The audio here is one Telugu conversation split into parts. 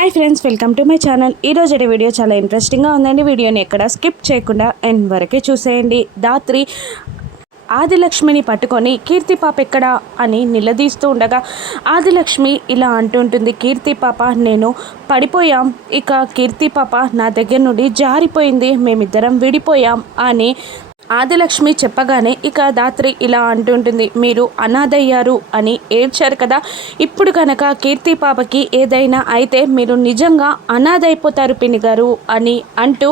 Hi friends, welcome to my channel. ఈరోజు వీడియో చాలా ఇంట్రెస్టింగ్గా ఉందండి. వీడియోని ఎక్కడ స్కిప్ చేయకుండా ఎండ్ వరకే చూసేయండి. దాత్రి ఆదిలక్ష్మిని పట్టుకొని కీర్తి పాప ఎక్కడా అని నిలదీస్తూ ఉండగా ఆదిలక్ష్మి ఇలా అంటుంటుంది, కీర్తి పాప నేను పడిపోయాం, ఇక కీర్తి పాప నా దగ్గర నుండి జారిపోయింది, మేమిద్దరం విడిపోయాం అని ఆదిలక్ష్మి చెప్పగానే ఇక దాత్రి ఇలా అంటుంటుంది, మీరు అనాథయ్యారు అని ఏడ్చారు కదా, ఇప్పుడు కనుక కీర్తి పాపకి ఏదైనా అయితే మీరు నిజంగా అనాథైపోతారు పిన్ని గారు అని అంటూ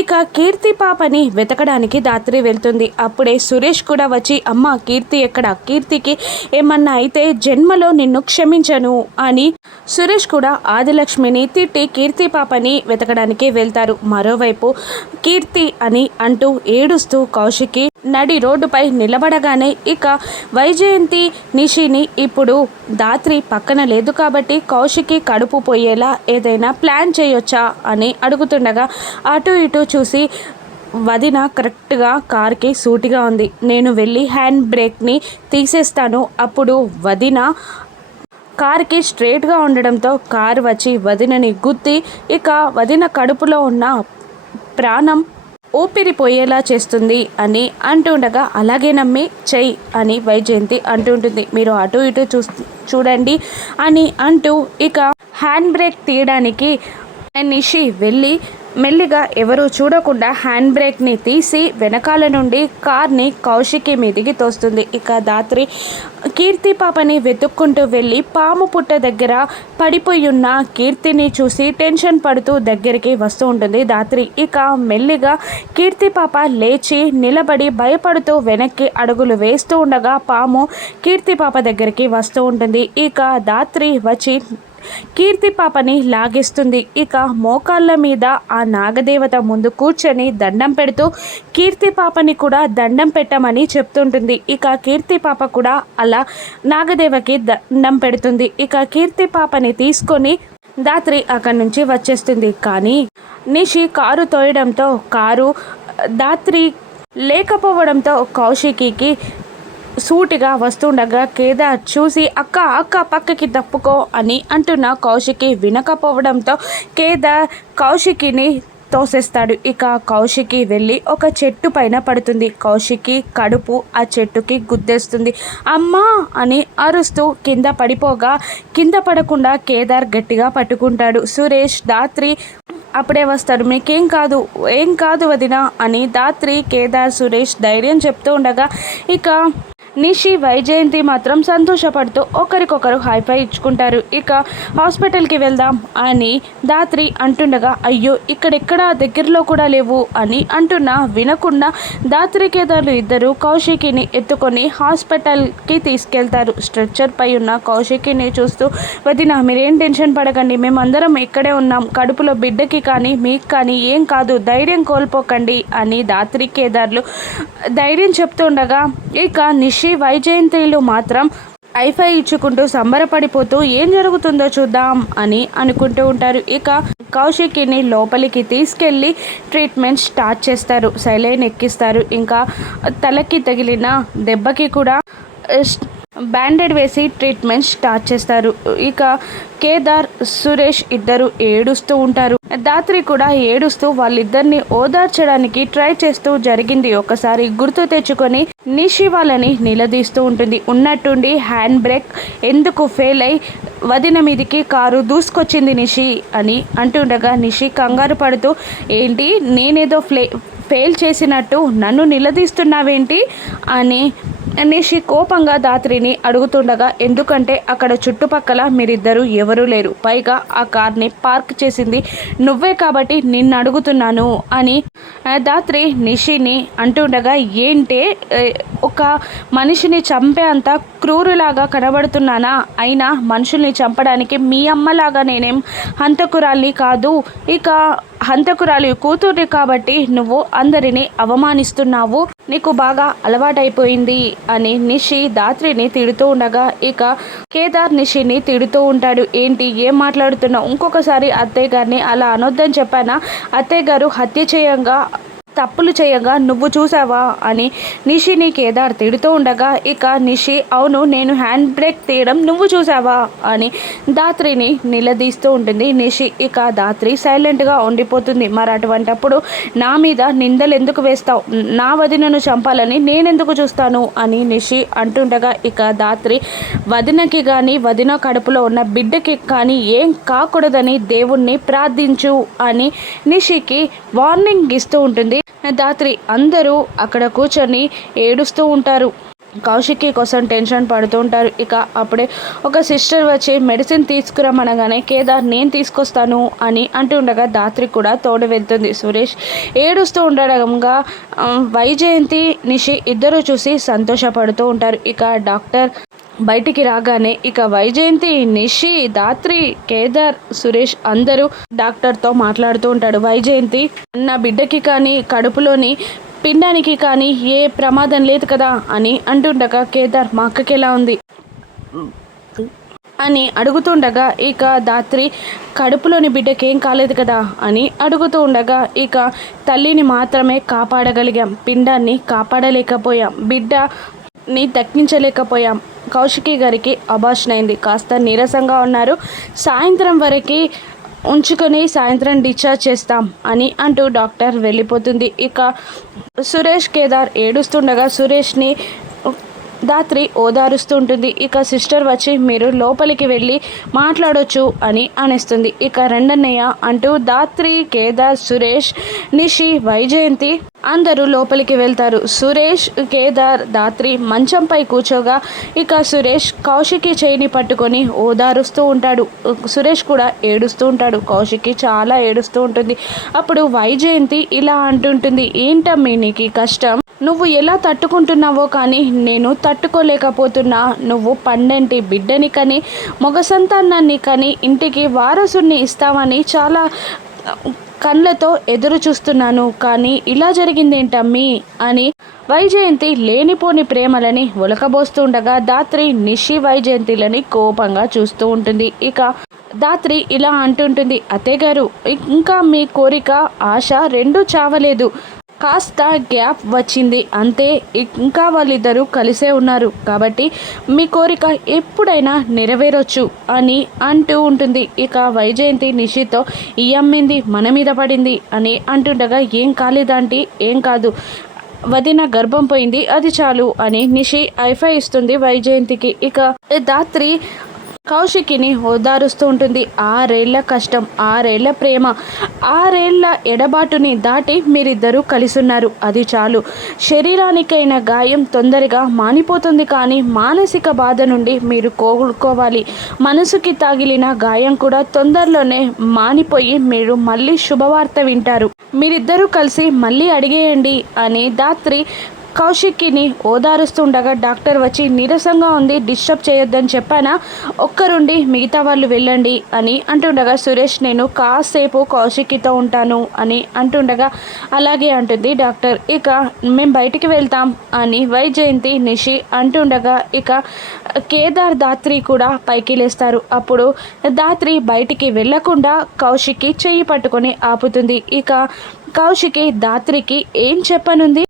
ఇక కీర్తి పాపని వెతకడానికి దాత్రి వెళ్తుంది. అప్పుడే సురేష్ కూడా వచ్చి, అమ్మ కీర్తి ఎక్కడ, కీర్తికి ఏమన్నా అయితే జన్మలో నిన్ను క్షమించను అని సురేష్ కూడా ఆదిలక్ష్మిని తిట్టి కీర్తి పాపని వెతకడానికి వెళ్తారు. మరోవైపు కీర్తి అని అంటూ ఏడుస్తూ కౌశికి నడి రోడ్డుపై నిలబడగానే ఇక వైజయంతి నిషిని ఇప్పుడు దాత్రి పక్కన లేదు కాబట్టి కౌశికి కడుపు పోయేలా ఏదైనా ప్లాన్ చేయొచ్చా అని అడుగుతుండగా అటు ఇటు చూసి వదిన కరెక్ట్గా కార్కి సూటిగా ఉంది, నేను వెళ్ళి హ్యాండ్ బ్రేక్ని తీసేస్తాను, అప్పుడు వదిన కార్కి స్ట్రేట్గా ఉండడంతో కారు వచ్చి వదినని గుద్ది ఇక వదిన కడుపులో ఉన్న ప్రాణం ఊపిరిపోయేలా చేస్తుంది అని అంటుండగా అలాగే నమ్మి చెయ్యి అని వైజయంతి అంటుంటుంది. మీరు అటు ఇటు చూడండి అని అంటూ ఇక హ్యాండ్ బ్రేక్ తీయడానికి నిషి వెళ్ళి మెల్లిగా ఎవరూ చూడకుండా హ్యాండ్ బ్రేక్ని తీసి వెనకాల నుండి కార్ని కౌశికి మీదికి తోస్తుంది. ఇక దాత్రి కీర్తి పాపని వెతుక్కుంటూ వెళ్ళి పాము పుట్ట దగ్గర పడిపోయి ఉన్న కీర్తిని చూసి టెన్షన్ పడుతూ దగ్గరికి వస్తూ ఉంటుంది దాత్రి. ఇక మెల్లిగా కీర్తి పాప లేచి నిలబడి భయపడుతూ వెనక్కి అడుగులు వేస్తూ ఉండగా పాము కీర్తి పాప దగ్గరికి వస్తూ ఉంటుంది. ఇక దాత్రి వచ్చి కీర్తి పాపని లాగేస్తుంది. ఇక మోకాళ్ళ మీద ఆ నాగదేవత ముందు కూర్చొని దండం పెడుతూ కీర్తి పాపని కూడా దండం పెట్టమని చెప్తుంటుంది. ఇక కీర్తి పాప కూడా అలా నాగదేవకి దండం పెడుతుంది. ఇక కీర్తి పాపని తీసుకొని దాత్రి అక్కడి నుంచి వచ్చేస్తుంది. కానీ నిషి కారు తోయడంతో కారు దాత్రి లేకపోవడంతో కౌశికి సూటిగా వస్తుండగా కేదార్ చూసి అక్క అక్క పక్కకి తప్పుకో అని అంటున్న కౌశికి వినకపోవడంతో కేదార్ కౌశికిని తోసేస్తాడు. ఇక కౌశికి వెళ్ళి ఒక చెట్టు పైన పడుతుంది. కౌశికి కడుపు ఆ చెట్టుకి గుద్దేస్తుంది. అమ్మా అని అరుస్తూ కింద పడిపోగా కింద పడకుండా కేదార్ గట్టిగా పట్టుకుంటాడు. సురేష్ దాత్రి అప్పుడే వస్తాడు. మీకేం కాదు, ఏం కాదు వదిన అని దాత్రి కేదార్ సురేష్ ధైర్యం చెప్తూ ఉండగా ఇక నిషి వైజయంతి మాత్రం సంతోషపడుతూ ఒకరికొకరు హైఫై ఇచ్చుకుంటారు. ఇక హాస్పిటల్కి వెళ్దాం అని దాత్రి అంటుండగా అయ్యో ఇక్కడెక్కడ దగ్గరలో కూడా లేవు అని అంటున్నా వినకుండా దాత్రి కేదార్లు ఇద్దరు కౌశికిని ఎత్తుకొని హాస్పిటల్కి తీసుకెళ్తారు. స్ట్రెచ్చర్ పై ఉన్న కౌశికిని చూస్తూ వదిన మీరేం టెన్షన్ పడకండి, మేమందరం ఇక్కడే ఉన్నాం, కడుపులో బిడ్డకి కానీ మీకు కానీ ఏం కాదు, ధైర్యం కోల్పోకండి అని దాత్రి కేదార్లు ధైర్యం చెప్తుండగా ఇక నిషి వైజయంతిలు మాత్రం ఐఫై ఇచ్చుకుంటూ సంబరపడిపోతూ ఏం జరుగుతుందో చూద్దాం అని అనుకుంటూ ఉంటారు. ఇక కౌశికిని లోపలికి తీసుకెళ్ళి ట్రీట్మెంట్ స్టార్ట్ చేస్తారు. సైలైన్ ఎక్కిస్తారు. ఇంకా తలకి తగిలిన దెబ్బకి కూడా బ్యాండెడ్ వేసి ట్రీట్మెంట్ స్టార్ట్ చేస్తారు. ఇక కేదార్ సురేష్ ఇద్దరు ఏడుస్తూ ఉంటారు. దాత్రి కూడా ఏడుస్తూ వాళ్ళిద్దరిని ఓదార్చడానికి ట్రై చేస్తూ జరిగింది ఒకసారి గుర్తు తెచ్చుకొని నిషి వాళ్ళని నిలదీస్తూ ఉంటుంది. ఉన్నట్టుండి హ్యాండ్ బ్రేక్ ఎందుకు ఫెయిల్ అయి వదిన మీదికి కారు దూసుకొచ్చింది నిషి అని అంటుండగా నిషి కంగారు పడుతూ ఏంటి నేనేదో ఫెయిల్ చేసినట్టు నన్ను నిలదీస్తున్నావేంటి అని నిషి కోపంగా దాత్రిని అడుగుతుండగా ఎందుకంటే అక్కడ చుట్టుపక్కల మీరిద్దరూ ఎవరూ లేరు, పైగా ఆ కార్ని పార్క్ చేసింది నువ్వే కాబట్టి నిన్ను అడుగుతున్నాను అని దాత్రి నిషిని అంటుండగా ఏంటే ఒక మనిషిని చంపే అంత క్రూరులాగా కనబడుతున్నానా, అయినా మనుషుల్ని చంపడానికి మీ అమ్మలాగా నేనేం హంతకురాల్ని కాదు, ఇక హంతకురాలి కూతుర్ని కాబట్టి నువ్వు అందరినీ అవమానిస్తున్నావు, నీకు బాగా అలవాటైపోయింది అని నిషి దాత్రిని తిడుతూ ఉండగా ఇక కేదార్ నిషిని తిడుతూ ఉంటాడు. ఏంటి ఏం మాట్లాడుతున్నావు, ఇంకొకసారి అత్తయ్య గారిని అలా అనొద్దని చెప్పానా, అత్తయ్య గారు హత్య చేయంగా తప్పులు చేయగా నువ్వు చూసావా అని నిషిని కేదార్ తిడుతూ ఉండగా ఇక నిషి అవును నేను హ్యాండ్ బ్రేక్ తీయడం నువ్వు చూసావా అని ధాత్రిని నిలదీస్తూ ఉంటుంది నిషి. ఇక ధాత్రి సైలెంట్గా ఉండిపోతుంది. మరి అటువంటప్పుడు నా మీద నిందలు ఎందుకు వేస్తావు, నా వదినను చంపాలని నేనెందుకు చూస్తాను అని నిషి అంటుండగా ఇక ధాత్రి వదినకి కానీ వదిన కడుపులో ఉన్న బిడ్డకి కానీ ఏం కాకూడదని దేవుణ్ణి ప్రార్థించు అని నిషికి వార్నింగ్ ఇస్తూ ఉంటుంది ధాత్రి. అందరూ అక్కడ కూర్చొని ఏడుస్తూ ఉంటారు. కౌశికి కోసం టెన్షన్ పడుతూ ఉంటారు. ఇక అప్పుడే ఒక సిస్టర్ వచ్చి మెడిసిన్ తీసుకురమ్మనగానే కేదార్ నేను తీసుకొస్తాను అని అంటుండగా ధాత్రి కూడా తోడు వెళ్తుంది. సురేష్ ఏడుస్తూ ఉండడంగా వైజయంతి నిషి ఇద్దరు చూసి సంతోషపడుతూ ఉంటారు. ఇక డాక్టర్ బయటికి రాగానే ఇక వైజయంతి నిషి ధాత్రి కేదార్ సురేష్ అందరూ డాక్టర్తో మాట్లాడుతూ ఉంటాడు. వైజయంతి నా బిడ్డకి కానీ కడుపులోని పిండానికి కానీ ఏ ప్రమాదం లేదు కదా అని అంటుండగా కేదార్ మా అక్కకి ఎలా ఉంది అని అడుగుతుండగా ఇక ధాత్రి కడుపులోని బిడ్డకి ఏం కాలేదు కదా అని అడుగుతూ ఉండగా ఇక తల్లిని మాత్రమే కాపాడగలిగాం, పిండాన్ని కాపాడలేకపోయాం, బిడ్డని దక్కించలేకపోయాం. కౌశికి గారికి అబార్షన్ అయింది, కాస్త నీరసంగా ఉన్నారు, సాయంత్రం వరకు ఉంచుకొని సాయంత్రం డిశ్చార్జ్ చేస్తాం అని అంటూ డాక్టర్ వెళ్ళిపోతుంది. ఇక సురేష్ కేదార్ ఏడుస్తుండగా సురేష్ని ధాత్రి ఓదారుస్తూ ఉంటుంది. ఇక సిస్టర్ వచ్చి మీరు లోపలికి వెళ్ళి మాట్లాడొచ్చు అని అనేస్తుంది. ఇక రెండన్నయ్య అంటూ ధాత్రి కేదార్ సురేష్ నిషి వైజయంతి అందరూ లోపలికి వెళ్తారు. సురేష్ కేదార్ ధాత్రి మంచంపై కూర్చోగా ఇక సురేష్ కౌశికి చేయిని పట్టుకొని ఓదారుస్తూ ఉంటాడు. సురేష్ కూడా ఏడుస్తూ ఉంటాడు. కౌశికి చాలా ఏడుస్తూ ఉంటుంది. అప్పుడు వైజయంతి ఇలా అంటుంటుంది ఏంటమ్మీ నీకు కష్టం, నువ్వు ఎలా తట్టుకుంటున్నావో కానీ నేను తట్టుకోలేకపోతున్నా. నువ్వు పండంటి బిడ్డని కని మగ సంతానాన్ని కని ఇంటికి వారసుని ఇస్తామని చాలా కళ్ళతో ఎదురు చూస్తున్నాను, కానీ ఇలా జరిగిందేంటమ్మీ అని వైజయంతి లేనిపోని ప్రేమలని ఒలకబోస్తుండగా ధాత్రి నిషి వైజయంతిలని కోపంగా చూస్తూ ఉంటుంది. ఇక ధాత్రి ఇలా అంటుంటుంది అత్తయ్య గారు ఇంకా మీ కోరిక ఆశ రెండూ చావలేదు, కాస్త గ్యాప్ వచ్చింది అంతే, ఇంకా వాళ్ళిద్దరూ కలిసే ఉన్నారు కాబట్టి మీ కోరిక ఎప్పుడైనా నెరవేరొచ్చు అని అంటూ ఉంటుంది. ఇక వైజయంతి నిషితో ఈ అమ్మింది మన మీద పడింది అని అంటుండగా ఏం కాలేదంటే ఏం కాదు, వదిన గర్భం పోయింది అది చాలు అని నిషి ఐఫై ఇస్తుంది వైజయంతికి. ఇక ధాత్రి కౌశికిని ఓదారుస్తూ ఉంటుంది. 6 ఏళ్ల కష్టం, 6 ఏళ్ల ప్రేమ, 6 ఏళ్ల ఎడబాటుని దాటి మీరిద్దరూ కలిసున్నారు, అది చాలు. శరీరానికైన గాయం తొందరగా మానిపోతుంది కానీ మానసిక బాధ నుండి మీరు కోలుకోవాలి. మనసుకి తగిలిన గాయం కూడా తొందరలోనే మానిపోయి మీరు మళ్ళీ శుభవార్త వింటారు. మీరిద్దరూ కలిసి మళ్ళీ అడిగేయండి అని ధాత్రి కౌశిక్కిని ఓదారుస్తుండగా డాక్టర్ వచ్చి నీరసంగా ఉంది డిస్టర్బ్ చేయొద్దని చెప్పానా, ఒక్కరుండి మిగతా వాళ్ళు వెళ్ళండి అని అంటుండగా సురేష్ నేను కాసేపు కౌశిక్కితో ఉంటాను అని అంటుండగా అలాగే అంటుంది డాక్టర్. ఇక మేము బయటికి వెళ్తాం అని వైజయంతి నిషి అంటుండగా ఇక కేదార్ ధాత్రి కూడా పైకి లేస్తారు. అప్పుడు ధాత్రి బయటికి వెళ్లకుండా కౌశిక్కి చెయ్యి పట్టుకొని ఆపుతుంది. ఇక కౌశికి ధాత్రికి ఏం చెప్పనుంది,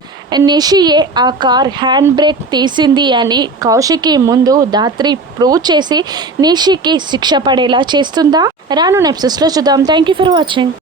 నిషియే ఆ కార్ హ్యాండ్ బ్రేక్ తీసింది అని కౌశికి ముందు ధాత్రి ప్రూవ్ చేసి నిషికి శిక్ష పడేలా చేస్తుందా? రాను ఎపిసోడ్స్లో చూద్దాం. Thank you for watching.